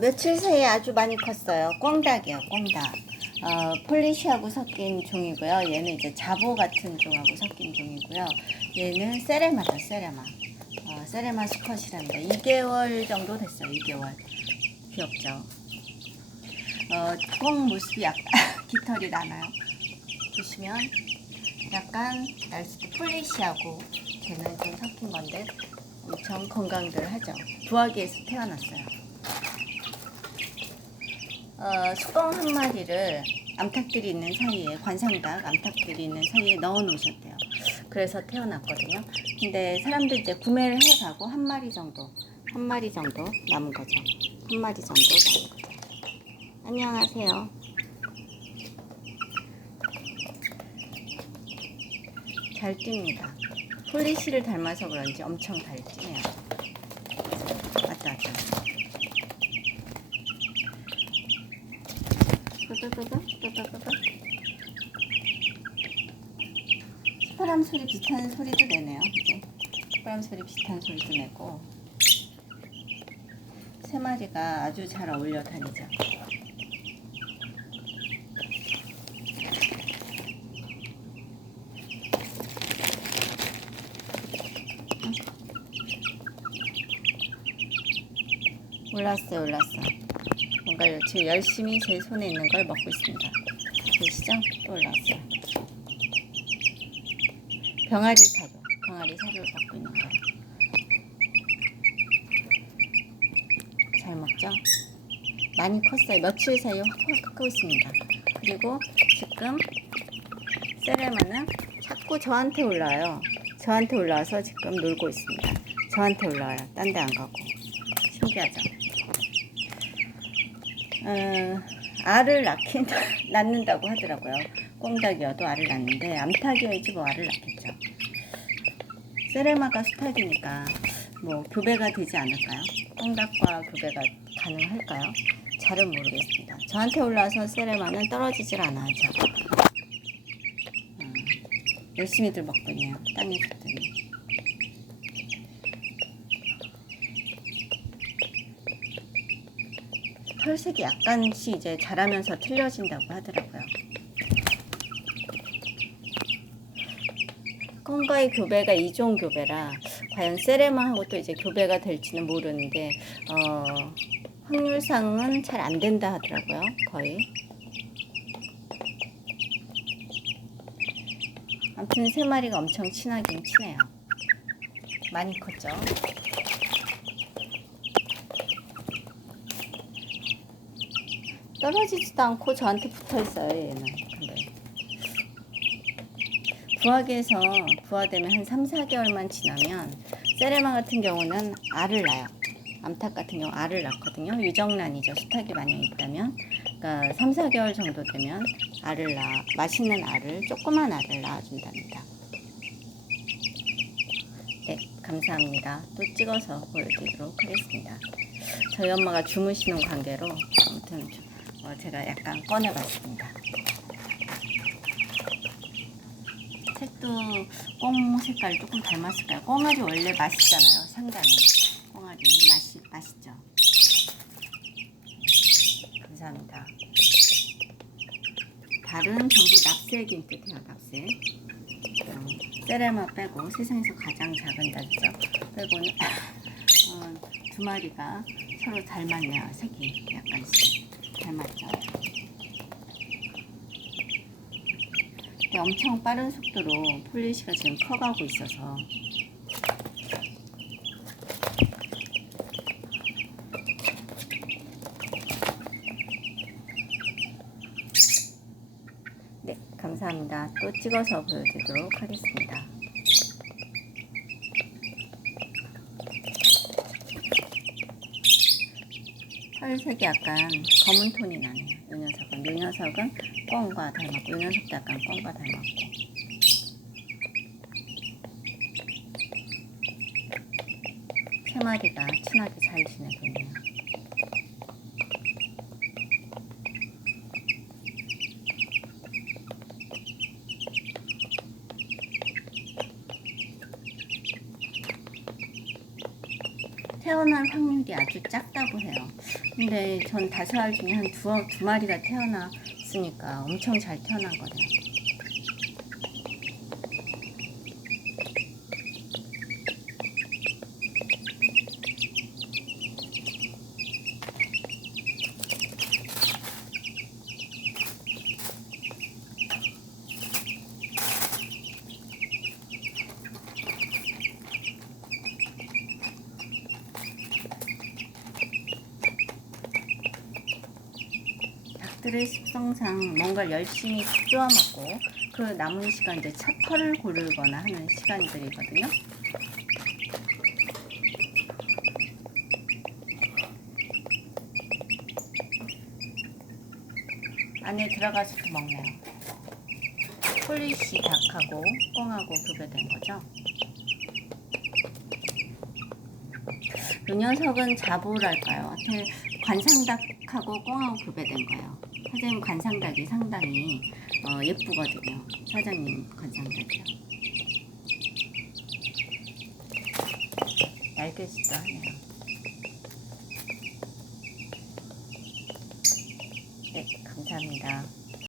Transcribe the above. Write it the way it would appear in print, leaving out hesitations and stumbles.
며칠 사이에 아주 많이 컸어요. 꽁닭이요, 꽁닭. 폴리시하고 섞인 종이고요. 얘는 이제 자보 같은 종하고 섞인 종이고요. 얘는 세레마다, 세레마. 세레마 수컷이랍니다. 2개월 정도 됐어요, 2개월. 귀엽죠? 꽁 모습이 약간 깃털이 나나요? 보시면 약간 날씨도 폴리시하고 쟤는 좀 섞인 건데 엄청 건강들 하죠. 부화기에서 태어났어요. 수뻥 한 마리를 암탉들이 있는 사이에, 관상닭 암탉들이 있는 사이에 넣어 놓으셨대요. 그래서 태어났거든요. 근데 사람들 이제 구매를 해가고 한 마리 정도 남은 거죠. 한 마리 정도 남은 거죠. 안녕하세요. 잘 뜁니다. 폴리시를 닮아서 그런지 엄청 잘 뛰네요. 왔다 왔다. 스파람 소리 비슷한 소리도 내네요. 이제 스파람 소리 비슷한 소리도 내고 세 마리가 아주 잘 어울려 다니죠. 올랐어요, 올랐어. 뭔가 지금 열심히 제 손에 있는 걸 먹고 있습니다. 보이시죠? 또 올라왔어요. 병아리 사료, 병아리 사료를 먹고 있는 거예요. 잘 먹죠? 많이 컸어요. 며칠 사이에 확 크고 있습니다. 그리고 지금 세레마는 자꾸 저한테 올라와요. 저한테 올라와서 지금 놀고 있습니다. 저한테 올라와요. 딴 데 안 가고. 신기하죠? 알을 낳는다고 하더라고요. 꽁닭이어도 알을 낳는데 암탉이어야지 뭐 알을 낳겠죠. 세레마가 수탉이니까 뭐 교배가 되지 않을까요? 꽁닭과 교배가 가능할까요? 잘은 모르겠습니다. 저한테 올라와서 세레마는 떨어지질 않아요. 열심히들 먹고 있네요. 딴 녀석들이. 털색이 약간씩 이제 자라면서 틀려진다고 하더라고요. 꽁과의 교배가 이종 교배라 과연 세레마하고 또 이제 교배가 될지는 모르는데 확률상은 잘 안 된다 하더라고요. 거의. 아무튼 세 마리가 엄청 친하긴 친해요. 많이 컸죠. 떨어지지도 않고 저한테 붙어 있어요, 얘는. 근데 부화되면 한 3, 4개월만 지나면 세레마 같은 경우는 알을 낳아요. 암탉 같은 경우 알을 낳거든요. 유정란이죠. 수탉이 만약 있다면. 그러니까 3, 4개월 정도 되면 맛있는 알을, 조그만 알을 낳아준답니다. 네, 감사합니다. 또 찍어서 보여드리도록 하겠습니다. 저희 엄마가 주무시는 관계로 아무튼 제가 약간 꺼내봤습니다. 색도 꽁 색깔 조금 닮았을까요? 꽁알이 원래 맛있잖아요. 상당히 꽁알이 맛있죠. 감사합니다. 달은 전부 납색인 뜻이에요. 납색. 세레마 빼고 세상에서 가장 작은 달이죠. 빼고는 두 마리가 서로 닮았네요. 색이 약간씩 닮았죠. 근데 엄청 빠른 속도로 폴리시가 지금 커가고 있어서 네, 감사합니다. 또 찍어서 보여드리도록 하겠습니다. 털색이 약간 검은 톤이 나네요. 이 녀석은 꽁과 닮았고, 이 녀석도 약간 꽁과 닮았고. 세 마리가 친하게 잘 지내고 있네요. 태어날 확률이 아주 작다고 해요. 근데 전 5알 중에 한 두 마리가 태어났으니까 엄청 잘 태어난 거네요. 닭들의 습성상 뭔가 열심히 쪼아 먹고 그 남은 시간 이제 털을 고르거나 하는 시간들이거든요. 안에 들어가서도 먹네요. 폴리시 닭하고 꽁하고 교배된 거죠. 이 녀석은 자보랄까요? 하여튼 관상닭하고 꽁하고 교배된 거예요. 사장님 관상닭이 상당히 예쁘거든요. 사장님 관상닭이요. 날개짓도 하네요. 네, 감사합니다.